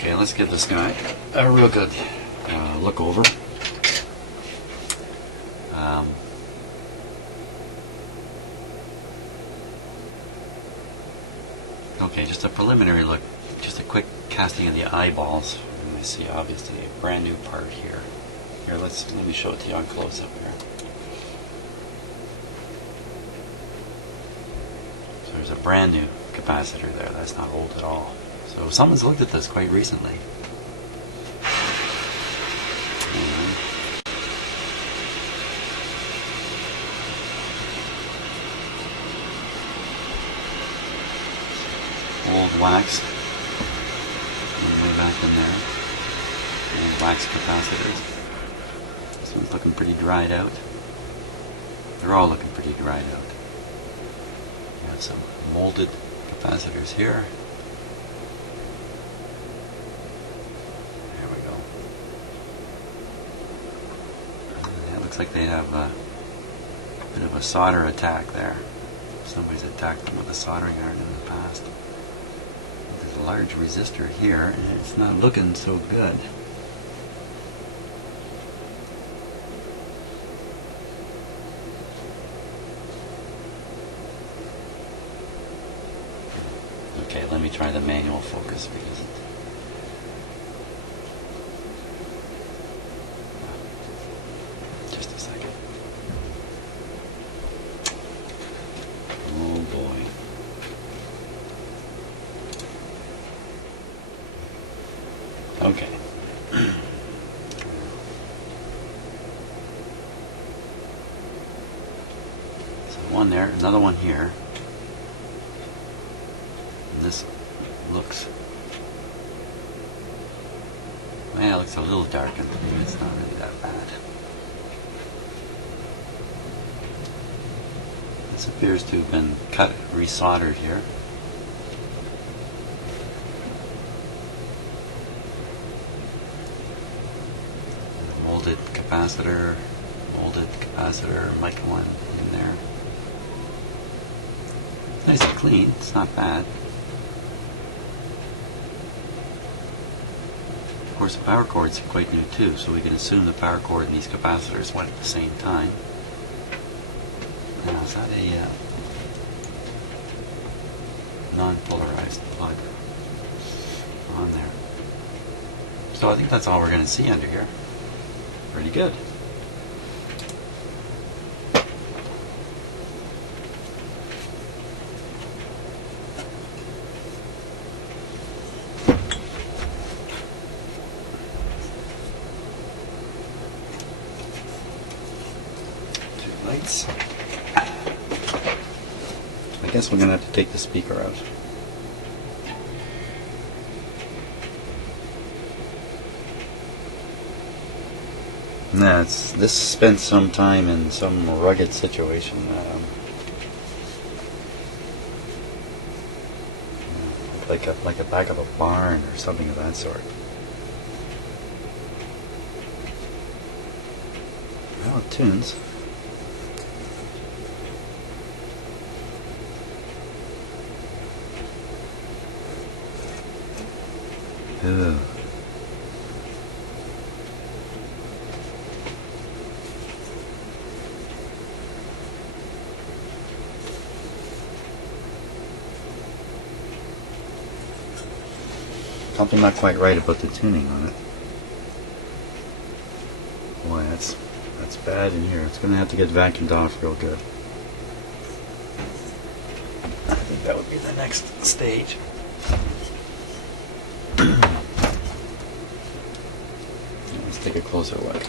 Okay, let's give this guy a real good look over. Okay, just a preliminary look, just a quick casting of the eyeballs. And I see obviously a brand new part here. Here, let me show it to you on close up here. So there's a brand new capacitor there. That's not old at all. So someone's looked at this quite recently. Old wax, way back in there. Old wax capacitors. This one's looking pretty dried out. They're all looking pretty dried out. You have some molded capacitors here. There we go. And it looks like they have a bit of a solder attack there. Somebody's attacked them with a soldering iron in the past. There's a large resistor here, and it's not looking so good. Okay, let me try the manual focus because just a second. Oh boy. Okay. So one there, another one here. And this looks, well, it looks a little darkened. It's not really that bad. This appears to have been cut, resoldered here. Molded capacitor, mic one in there. It's nice and clean, it's not bad. Of course, the power cords are quite new too, so we can assume the power cord and these capacitors went at the same time. Now, is that a non-polarized plug on there? So I think that's all we're going to see under here. Pretty good. Two lights. I guess we're going to have to take the speaker out. Nah, this spent some time in some rugged situation. Like a back of a barn or something of that sort. Well, it tunes. Ugh. Something not quite right about the tuning on it. Boy, that's bad in here. It's going to have to get vacuumed off real good. I think that would be the next stage. Let's take a closer look.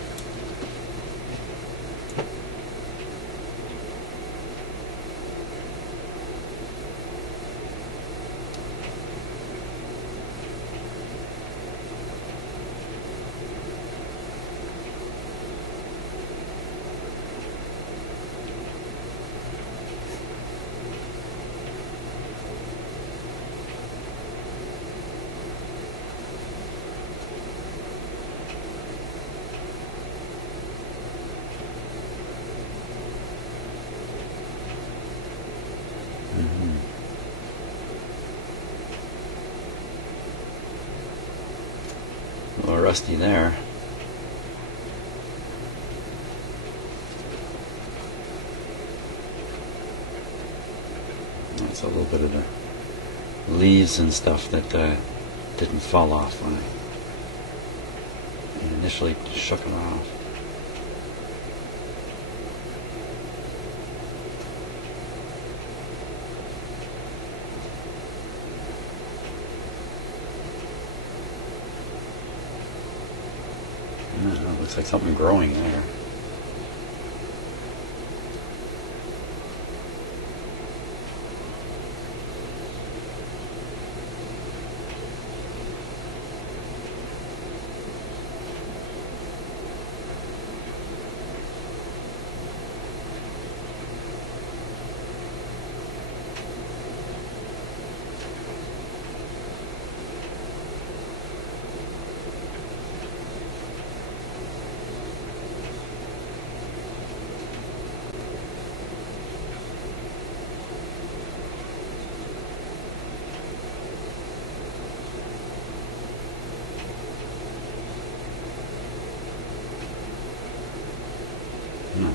A little rusty there. That's a little bit of the leaves and stuff that didn't fall off when I initially shook them off. It looks like something growing there.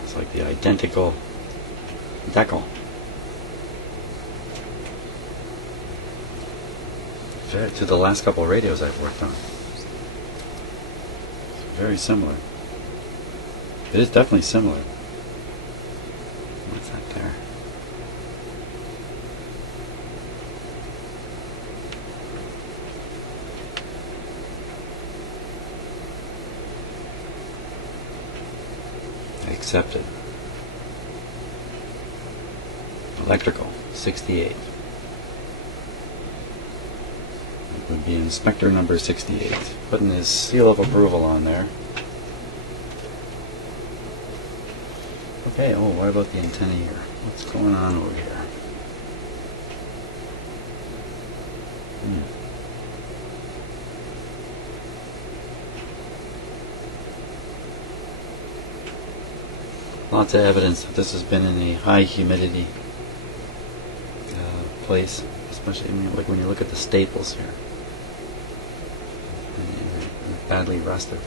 It's like the identical decal. To the last couple of radios I've worked on. It's very similar. It is definitely similar. What's that there? Accepted. Electrical, 68. It would be inspector number 68. Putting his seal of approval on there. Okay, oh, what about the antenna here? What's going on over here? Lots of evidence that this has been in a high humidity place, especially like when you look at the staples here. And badly rusted.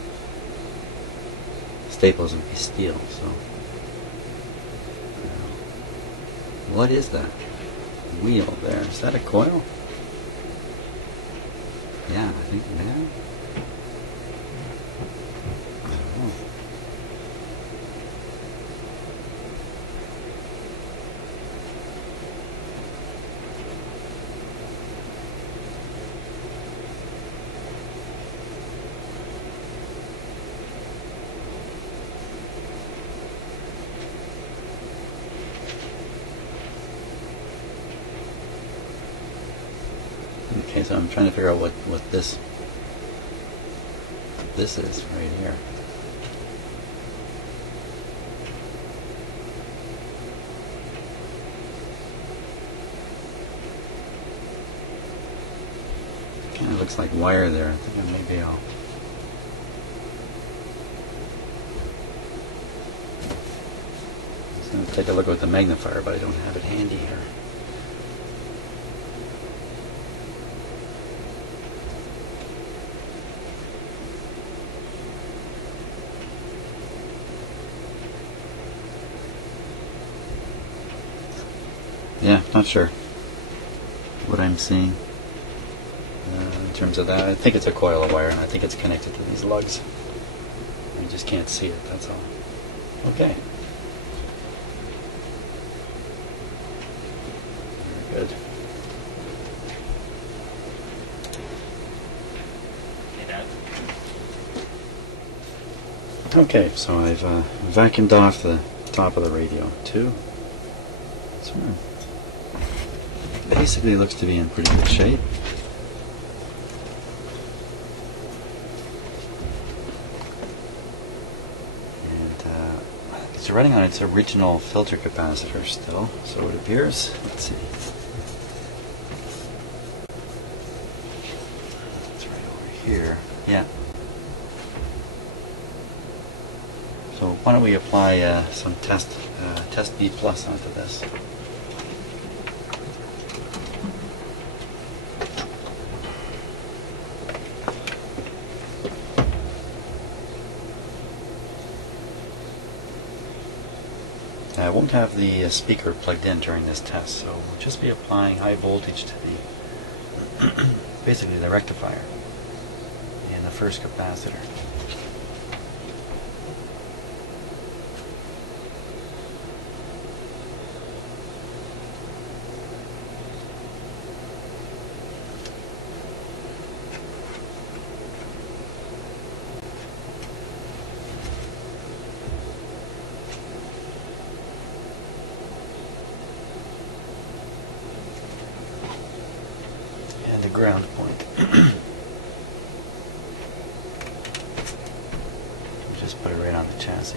Staples would be steel, so. What is that wheel there? Is that a coil? Yeah, I think, yeah. I don't know. Okay, so I'm trying to figure out what this is right here. Kind of looks like wire there. I think maybe I'll just going to take a look with the magnifier, but I don't have it handy here. Yeah, not sure what I'm seeing in terms of that. I think it's a coil of wire, and I think it's connected to these lugs. I just can't see it, that's all. Okay. Very good. Okay, so I've vacuumed off the top of the radio too. So basically looks to be in pretty good shape. And it's running on its original filter capacitor still, so it appears. Let's see. It's right over here. Yeah. So why don't we apply some test B plus onto this. I won't have the speaker plugged in during this test, so we'll just be applying high voltage to the basically the rectifier and the first capacitor. And the ground point. Just put it right on the chassis.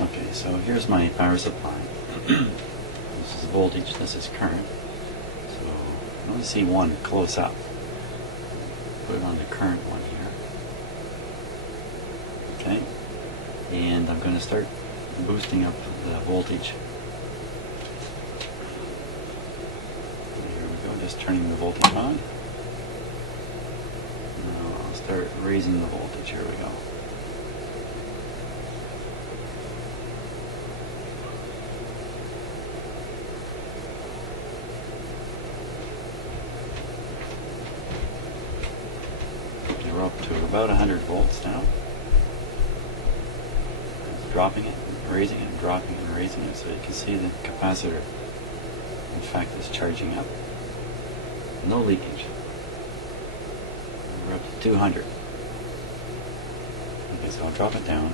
Okay, so here's my power supply. This is voltage, this is current. So I want to see one close up. Put it on the current one here. Okay, and I'm going to start boosting up the voltage. Here we go, just turning the voltage on. Now I'll start raising the voltage. Here we go. We're up to about 100 volts now. It's dropping it, raising it, dropping and raising it, so you can see the capacitor, in fact, is charging up. No leakage. We're up to 200. Okay, so I'll drop it down.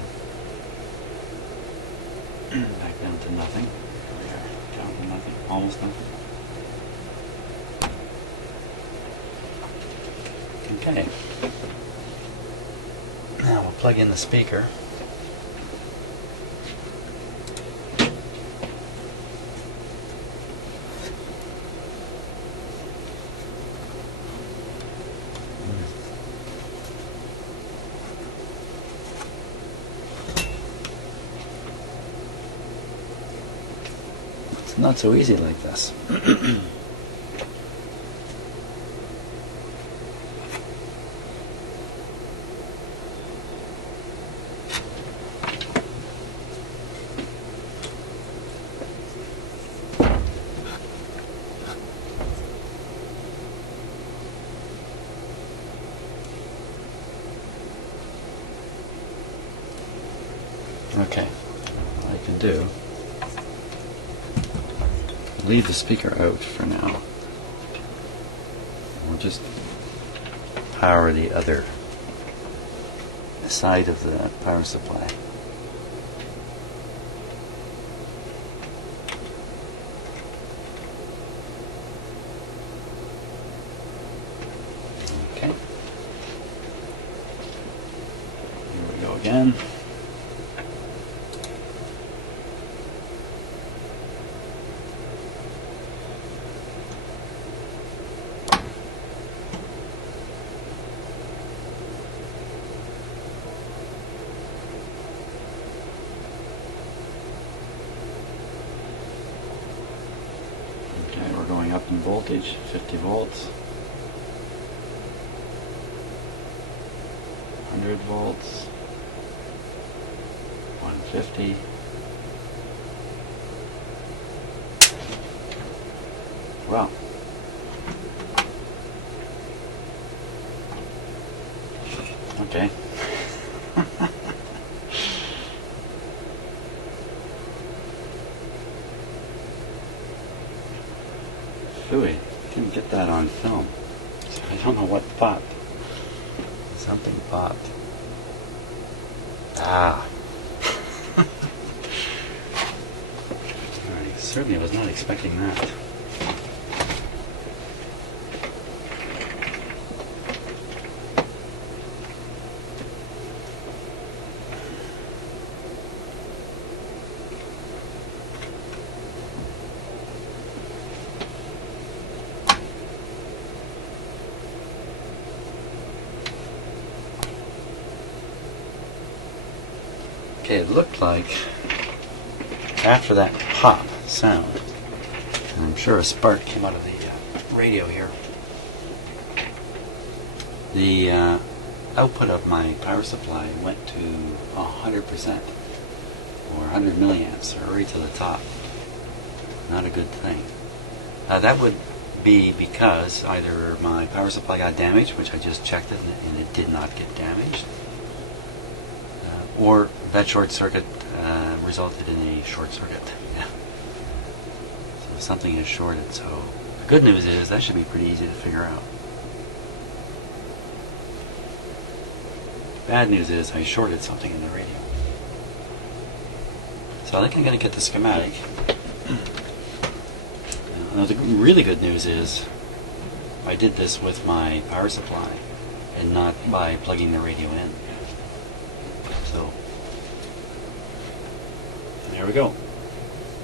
Back down to nothing. Here we are, down to nothing, almost nothing. Okay. Now we'll plug in the speaker. It's not so easy like this. Okay, all I can do, leave the speaker out for now. We'll just power the other side of the power supply. Okay. Here we go again. Okay, we're going up in voltage, 50 volts, 100 volts, 150. Well, okay. Phooey, didn't get that on film. So I don't know what popped. Something popped. Ah. I certainly was not expecting that. Okay, it looked like after that pop sound, and I'm sure a spark came out of the radio here, the output of my power supply went to 100% or 100 milliamps, or right to the top. Not a good thing. That would be because either my power supply got damaged, which I just checked it and it did not get damaged, or that short circuit resulted in a short circuit. Yeah. So something is shorted. So the good news is that should be pretty easy to figure out. Bad news is I shorted something in the radio. So I think I'm going to get the schematic. Now the really good news is I did this with my power supply and not by plugging the radio in. So there we go.